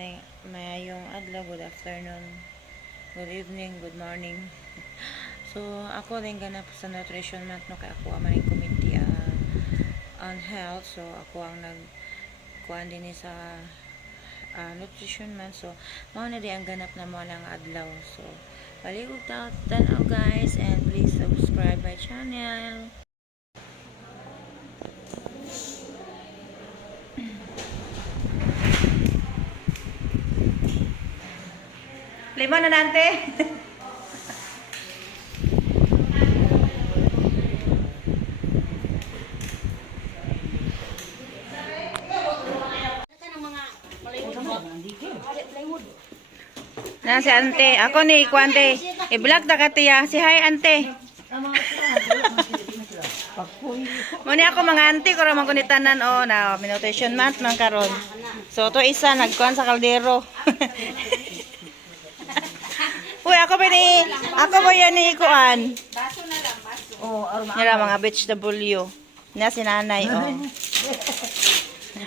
Mayong adlaw, good afternoon, good evening, good morning. So, ako rin ganap sa nutrition month, no, kaya ako man yung committee on health. So, ako ang nagkuhan din sa nutrition month. So, mao na di ang ganap na mo lang adlaw. So, paligog tanaw guys, and please subscribe my channel. Lima na nante. Na si ante, ako ni Kwante. I-vlog ta ka tiya. Si hi ante. Muni ako mga ante ko ra man kunitanan na nutrition month man karon. So to isa nagkuan sa kaldero. Uy, ako ba yan ni ikuan? Baso na lang, baso. Nila mga vegetable. Na si nanay,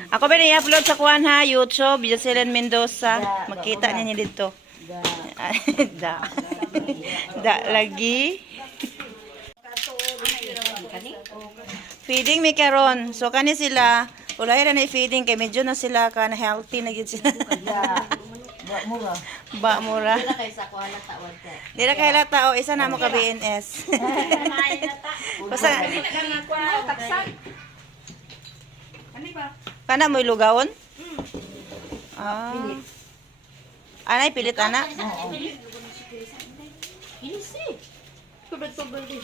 Ako ba i-upload sa kuan ha, YouTube, Jocelyn Mendoza. Makita niya dito. Da lagi. Feeding mi karon. So kani sila, ulay ra na feeding kay medyo na sila kan healthy na gid sila. Ba mura. Dila kay sa kuha lang tawad ka. Dila kay lata isa na mo ka BNS. Basta Taksan. Ani ba? kana mo ilugawon? Anay pilit ana? Inisi. Tubig din.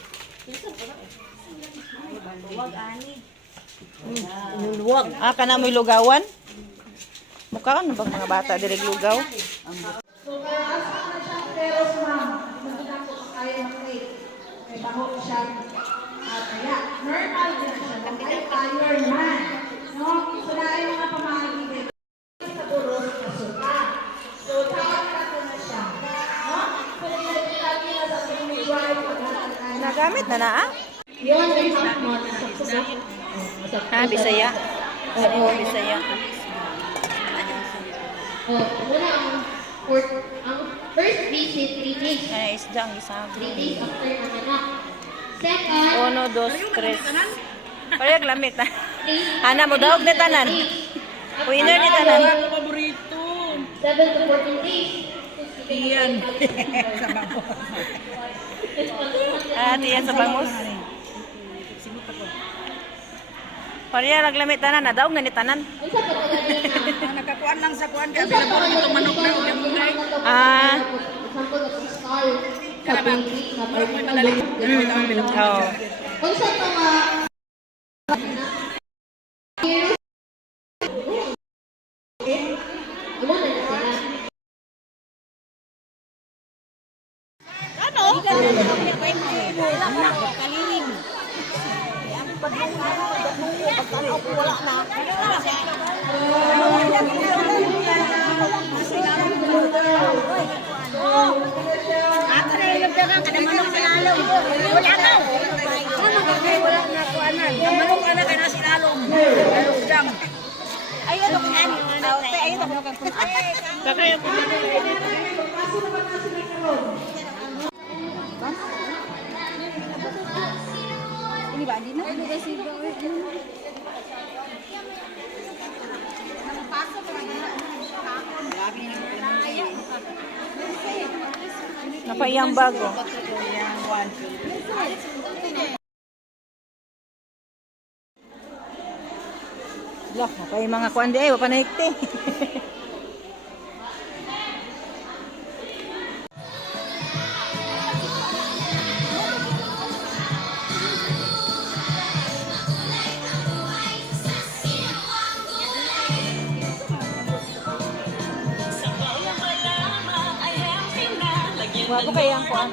Wag ani. Nuluwag. Kana mo ilugawan? Mukha ano bang mga bata diri lugaw? So, kaya asa na siya pero ma'am, hindi na ko kaya mag-rate. Kaya baho siya. Kaya, normal din siya. Kaya tired man. No? So, dahil mga pamahagigit. Sa uros, kasuka. So, tawag na ko na siya. No? So, lagi na sa pag-drive. Nagamit na na Yun, rin sa mga Bisaya. Oo, Bisaya. Muna ang first visit, 3 days. Ay, isda ang isang. 3 days after ang anak. Second, 1, 2, 3. Parehag lamit na. Ana mo daog ni tanan. Winner ni tanan. Paborito. 7 to 14 days. Iyan. Sa bangko. Tiyan sa bangus. Parehag naglamit tanan, nadaog na ni tanan. Isa pa pala Nakakuan lang sa kuan kay available itong manok na gamay. example of star sa baby na parang Oo. unsa to nga imo na sila. Ini ba di na? Napayang bago. Lah, napay mga kuan di ay wa pa nahigti. Wa ko kayang kuan.